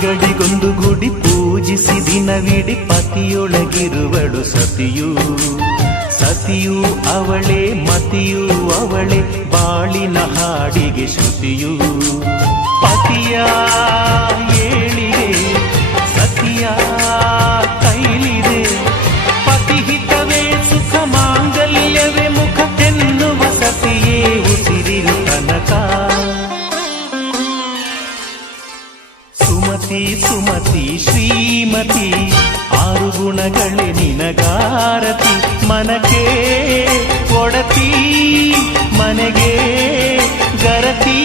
ತಿಂಗಳಿಗೊಂದು ಗುಡಿ ಪೂಜಿಸಿ ದಿನವಿಡಿ ಪತಿಯೊಳಗಿರುವಳು ಸತಿಯು. ಸತಿಯು ಅವಳೇ ಮತಿಯು ಅವಳೇ ಬಾಳಿನ ಹಾಡಿಗೆ ಶ್ರುತಿಯು. ಪತಿಯ ಏಳಿಗೆ ಸತಿಯ ಕೈಲಿದೆ. ಪತಿಹಿತವೇ ಸುಖ ಮಾಂಗಲ್ಯವೇ ಮುಖ ಎನ್ನುವ ಸತಿಯೇ ಉಸಿರಿರು ತನಕ. ಸುಮತಿ ಸುಮತಿ ಶ್ರೀಮತಿ ಆರು ಗುಣಗಳೇ ನಿನಗಾರತಿ. ಮನಕ್ಕೆ ಒಡತಿ ಮನೆಗೆ ಗರತಿ.